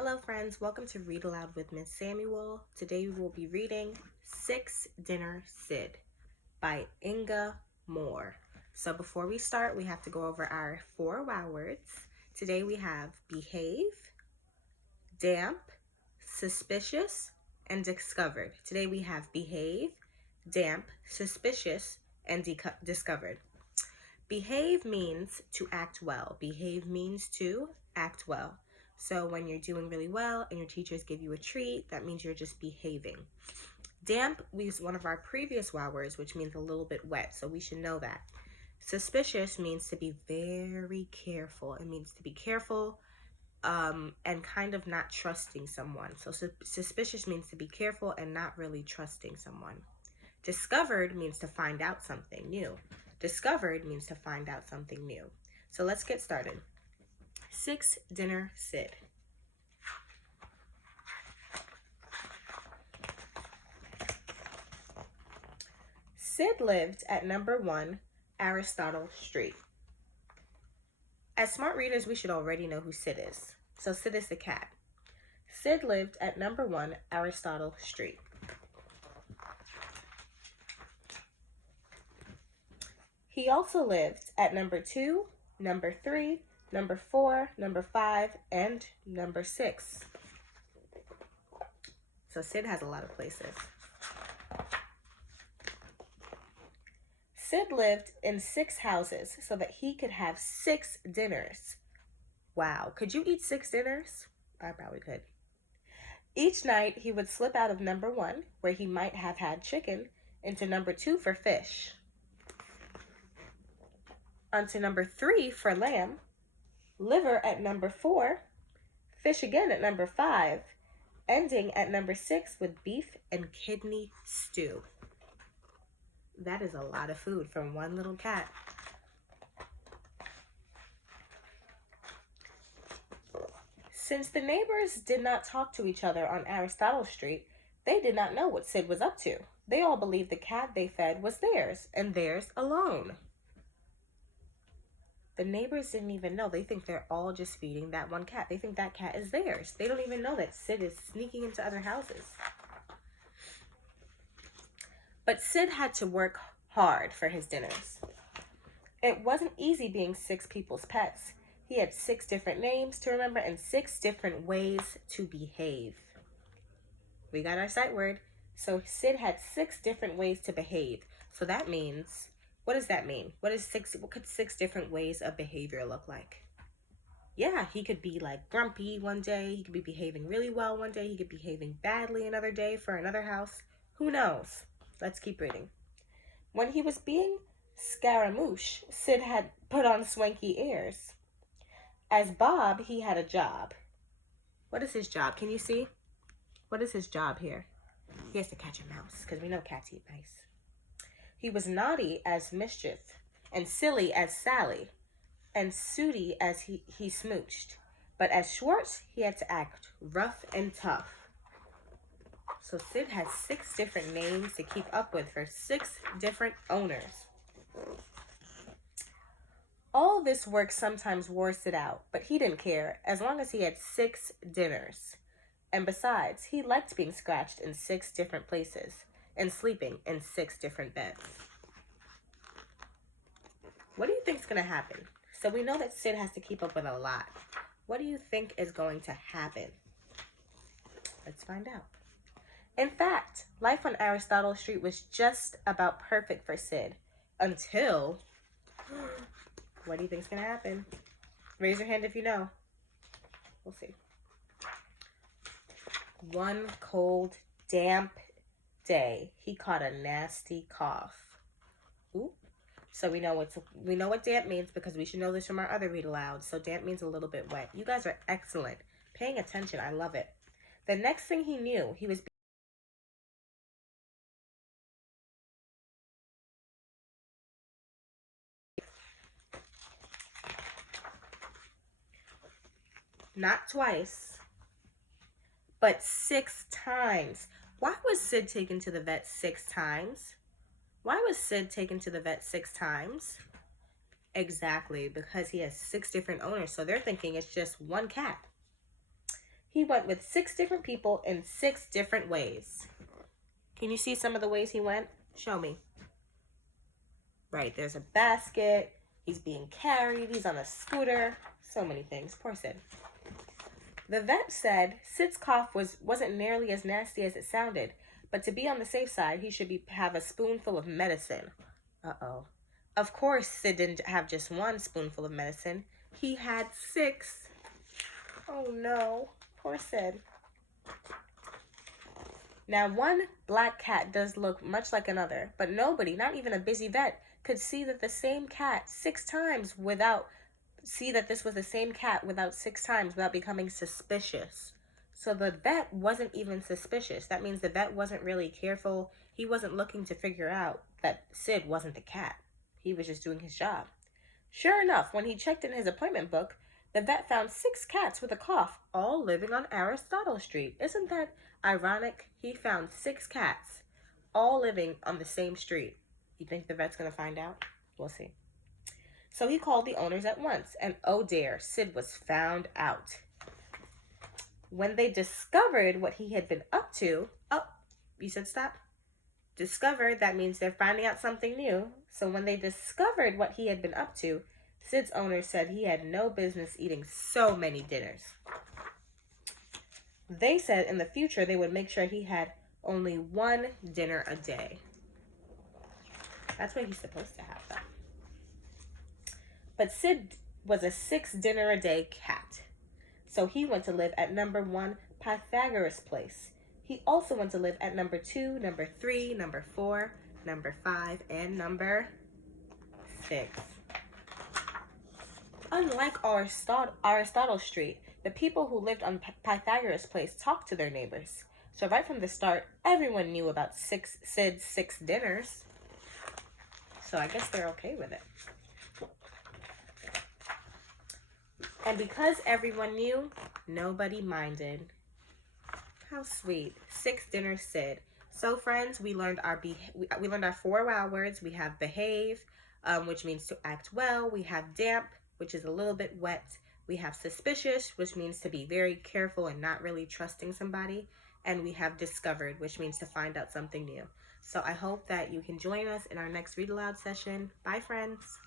Hello friends, welcome to Read Aloud with Miss Samuel. Today we will be reading Six Dinner Sid by Inga Moore. So before we start, we have to go over our 4 wow words. Today we have behave, damp, suspicious, and discovered. Today we have behave, damp, suspicious, and discovered. Behave means to act well. Behave means to act well. So when you're doing really well and your teachers give you a treat, that means you're just behaving. Damp, we used one of our previous wow words, which means a little bit wet, so we should know that. Suspicious means to be very careful. It means to be careful and kind of not trusting someone. So suspicious means to be careful and not really trusting someone. Discovered means to find out something new. Discovered means to find out something new. So let's get started. Six Dinner Sid. Sid lived at number 1 Aristotle Street. As smart readers, we should already know who Sid is. So Sid is the cat. Sid lived at number 1 Aristotle Street. He also lived at number 2, number 3, number 4, number 5, and number 6. So Sid has a lot of places. Sid lived in 6 houses so that he could have 6 dinners. Wow, could you eat 6 dinners? I probably could. Each night he would slip out of number 1, where he might have had chicken, into number 2 for fish, onto number 3 for lamb, liver at number 4, fish again at number 5, ending at number 6 with beef and kidney stew. That is a lot of food from one little cat. Since the neighbors did not talk to each other on Aristotle Street, they did not know what Sid was up to. They all believed the cat they fed was theirs, and theirs alone. The neighbors didn't even know. They think they're all just feeding that one cat. They think that cat is theirs. They don't even know that Sid is sneaking into other houses. But Sid had to work hard for his dinners. It wasn't easy being 6 people's pets. He had 6 different names to remember and 6 different ways to behave. We got our sight word. So Sid had 6 different ways to behave. So that means, what does that mean? What could 6 different ways of behavior look like? Yeah, he could be like grumpy one day. He could be behaving really well one day. He could be behaving badly another day for another house. Who knows? Let's keep reading. When he was being Scaramouche, Sid had put on swanky airs. As Bob, he had a job. What is his job? Can you see? What is his job here? He has to catch a mouse, because we know cats eat mice. He was naughty as Mischief, and silly as Sally, and sooty as he smooched. But as Schwartz, he had to act rough and tough. So Sid has 6 different names to keep up with for 6 different owners. All this work sometimes wore Sid out, but he didn't care as long as he had 6 dinners. And besides, he liked being scratched in 6 different places and sleeping in 6 different beds. What do you think is going to happen? So we know that Sid has to keep up with a lot. What do you think is going to happen? Let's find out. In fact, life on Aristotle Street was just about perfect for Sid until... What do you think is going to happen? Raise your hand if you know. We'll see. One cold, damp day, he caught a nasty cough. Ooh. So we know what damp means because we should know this from our other read aloud. So damp means a little bit wet. You guys are excellent. Paying attention. I love it. The next thing he knew, he was not twice, but 6 times. Why was Sid taken to the vet 6 times? Why was Sid taken to the vet 6 times? Exactly, because he has 6 different owners, so they're thinking it's just one cat. He went with 6 different people in 6 different ways. Can you see some of the ways he went? Show me. Right, there's a basket. He's being carried. He's on a scooter. So many things. Poor Sid. The vet said Sid's cough wasn't nearly as nasty as it sounded, but to be on the safe side, he should have a spoonful of medicine. Uh-oh. Of course, Sid didn't have just 1 spoonful of medicine. He had 6. Oh no. Poor Sid. Now, one black cat does look much like another, but nobody, not even a busy vet, could see that the same cat 6 times without this was the same cat without 6 times without becoming suspicious. So the vet wasn't even suspicious. That means the vet wasn't really careful. He wasn't looking to figure out that Sid wasn't the cat. He was just doing his job. Sure enough, when he checked in his appointment book, the vet found 6 cats with a cough, all living on Aristotle Street. Isn't that ironic? He found 6 cats, all living on the same street. You think the vet's going to find out? We'll see. So he called the owners at once, and oh dear, Sid was found out. When they discovered what he had been up to, you said stop? Discovered, that means they're finding out something new. So when they discovered what he had been up to, Sid's owner said he had no business eating so many dinners. They said in the future they would make sure he had only 1 dinner a day. That's what he's supposed to have, though. But Sid was a 6 dinner a day cat. So he went to live at number 1 Pythagoras Place. He also went to live at number 2, number 3, number 4, number 5, and number 6. Unlike Aristotle Street, the people who lived on Pythagoras Place talked to their neighbors. So right from the start, everyone knew about Sid's 6 dinners. So I guess they're okay with it. And because everyone knew, nobody minded. How sweet. 6 dinners Sid. So friends, we learned our 4 wow words. We have behave, which means to act well. We have damp, which is a little bit wet. We have suspicious, which means to be very careful and not really trusting somebody. And we have discovered, which means to find out something new. So I hope that you can join us in our next read aloud session. Bye, friends.